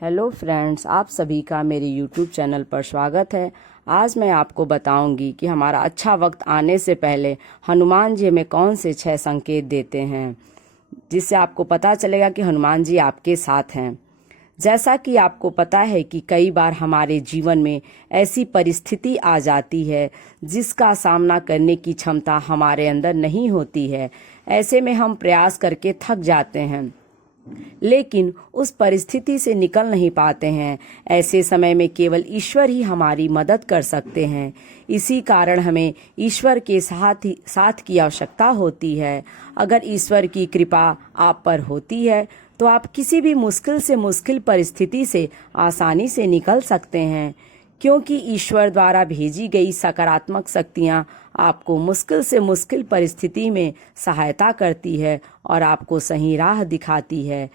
Hello friends, आप सभी का मेरे यूट्यूब चैनल पर स्वागत है। आज मैं आपको बताऊंगी कि हमारा अच्छा वक्त आने से पहले हनुमान जी हमें कौन से 6 संकेत देते हैं, जिससे आपको पता चलेगा कि हनुमान जी आपके साथ हैं। जैसा कि आपको पता है कि कई बार हमारे जीवन में ऐसी परिस्थिति आ जाती है जिसका सामना करने की क्षमता हमारे अंदर नहीं होती है। ऐसे में हम प्रयास करके थक जाते हैं, लेकिन उस परिस्थिति से निकल नहीं पाते हैं। ऐसे समय में केवल ईश्वर ही हमारी मदद कर सकते हैं। इसी कारण हमें ईश्वर के साथ की आवश्यकता होती है। अगर ईश्वर की कृपा आप पर होती है तो आप किसी भी मुश्किल से मुश्किल परिस्थिति से आसानी से निकल सकते हैं, क्योंकि ईश्वर द्वारा भेजी गई सकारात्मक शक्तियाँ आपको मुश्किल से मुश्किल परिस्थिति में सहायता करती है और आपको सही राह दिखाती है।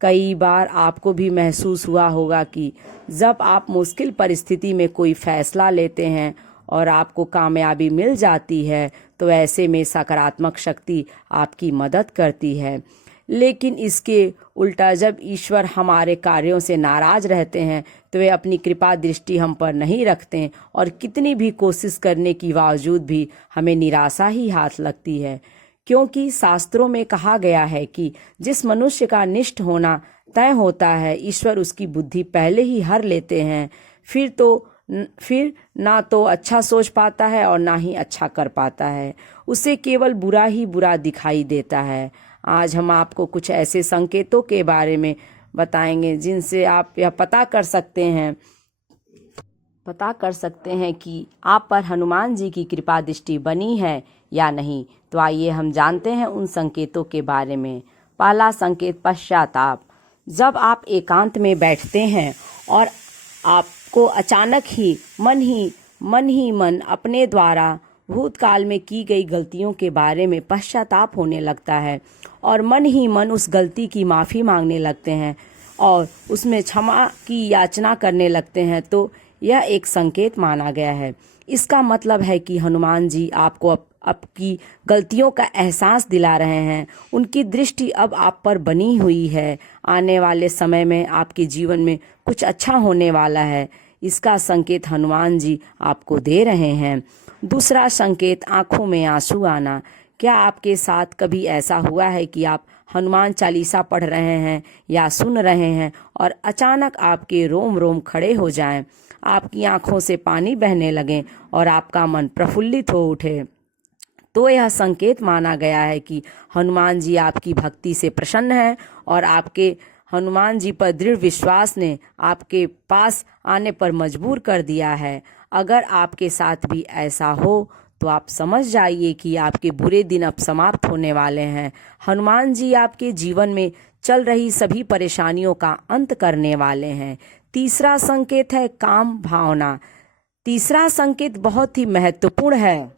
कई बार आपको भी महसूस हुआ होगा कि जब आप मुश्किल परिस्थिति में कोई फैसला लेते हैं और आपको कामयाबी मिल जाती है तो ऐसे में सकारात्मक शक्ति आपकी मदद करती है। लेकिन इसके उल्टा जब ईश्वर हमारे कार्यों से नाराज रहते हैं तो वे अपनी कृपा दृष्टि हम पर नहीं रखते और कितनी भी कोशिश करने के बावजूद भी हमें निराशा ही हाथ लगती है। क्योंकि शास्त्रों में कहा गया है कि जिस मनुष्य का निष्ठ होना तय होता है, ईश्वर उसकी बुद्धि पहले ही हर लेते हैं। फिर ना तो अच्छा सोच पाता है और ना ही अच्छा कर पाता है। उसे केवल बुरा ही बुरा दिखाई देता है। आज हम आपको कुछ ऐसे संकेतों के बारे में बताएंगे जिनसे आप यह पता कर सकते हैं कि आप पर हनुमान जी की कृपा दृष्टि बनी है या नहीं। तो आइए हम जानते हैं उन संकेतों के बारे में। पहला संकेत, पश्चाताप। जब आप एकांत में बैठते हैं और आपको अचानक ही मन अपने द्वारा भूतकाल में की गई गलतियों के बारे में पश्चाताप होने लगता है और मन ही मन उस गलती की माफ़ी मांगने लगते हैं और उसमें क्षमा की याचना करने लगते हैं, तो यह एक संकेत माना गया है। इसका मतलब है कि हनुमान जी आपको आपकी गलतियों का एहसास दिला रहे हैं। उनकी दृष्टि अब आप पर बनी हुई है। आने वाले समय में आपके जीवन में कुछ अच्छा होने वाला है। इसका संकेत हनुमान जी आपको दे रहे हैं। दूसरा संकेत, आंखों में आंसू आना। क्या आपके साथ कभी ऐसा हुआ है कि आप हनुमान चालीसा पढ़ रहे हैं या सुन रहे हैं और अचानक आपके रोम रोम खड़े हो जाएं, आपकी आंखों से पानी बहने लगे और आपका मन प्रफुल्लित हो उठे? तो यह संकेत माना गया है कि हनुमान जी आपकी भक्ति से प्रसन्न हैं और आपके हनुमान जी पर दृढ़ विश्वास ने आपके पास आने पर मजबूर कर दिया है। अगर आपके साथ भी ऐसा हो तो आप समझ जाइए कि आपके बुरे दिन अब समाप्त होने वाले हैं। हनुमान जी आपके जीवन में चल रही सभी परेशानियों का अंत करने वाले हैं। तीसरा संकेत है काम भावना। तीसरा संकेत बहुत ही महत्वपूर्ण है।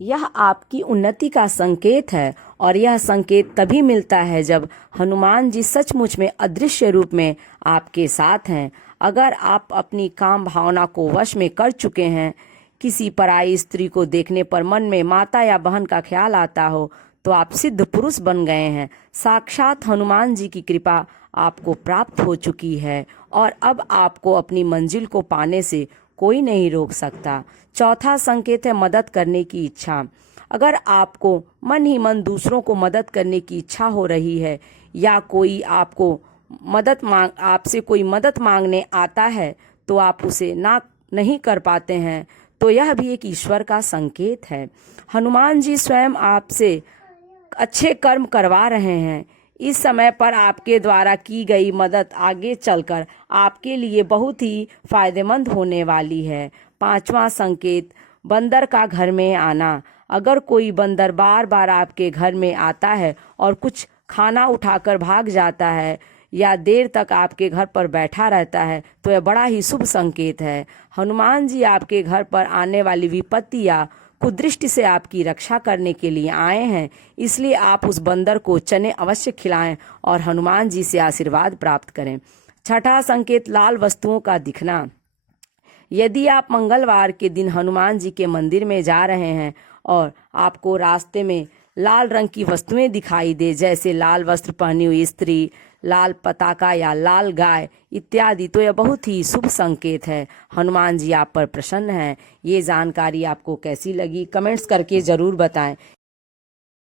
यह आपकी उन्नति का संकेत है और यह संकेत तभी मिलता है जब हनुमान जी सचमुच में अदृश्य रूप में आपके साथ हैं। अगर आप अपनी काम भावना को वश में कर चुके हैं, किसी पराई स्त्री को देखने पर मन में माता या बहन का ख्याल आता हो, तो आप सिद्ध पुरुष बन गए हैं। साक्षात हनुमान जी की कृपा आपको प्राप्त हो चुकी है और अब आपको अपनी मंजिल को पाने से कोई नहीं रोक सकता। चौथा संकेत है मदद करने की इच्छा। अगर आपको मन ही मन दूसरों को मदद करने की इच्छा हो रही है या कोई आपसे कोई मदद मांगने आता है तो आप उसे नहीं कर पाते हैं, तो यह भी एक ईश्वर का संकेत है। हनुमान जी स्वयं आपसे अच्छे कर्म करवा रहे हैं। इस समय पर आपके द्वारा की गई मदद आगे चलकर आपके लिए बहुत ही फायदेमंद होने वाली है। पांचवा संकेत, बंदर का घर में आना। अगर कोई बंदर बार बार आपके घर में आता है और कुछ खाना उठाकर भाग जाता है या देर तक आपके घर पर बैठा रहता है तो यह बड़ा ही शुभ संकेत है। हनुमान जी आपके घर पर आने वाली विपत्ति या कुदृष्टि से आपकी रक्षा करने के लिए आए हैं। इसलिए आप उस बंदर को चने अवश्य खिलाएं और हनुमान जी से आशीर्वाद प्राप्त करें। छठा संकेत, लाल वस्तुओं का दिखना। यदि आप मंगलवार के दिन हनुमान जी के मंदिर में जा रहे हैं और आपको रास्ते में लाल रंग की वस्तुएं दिखाई दे, जैसे लाल वस्त्र पहनी हुई स्त्री, लाल पताका या लाल गाय इत्यादि, तो यह बहुत ही शुभ संकेत है। हनुमान जी आप पर प्रसन्न हैं। ये जानकारी आपको कैसी लगी कमेंट्स करके ज़रूर बताएं।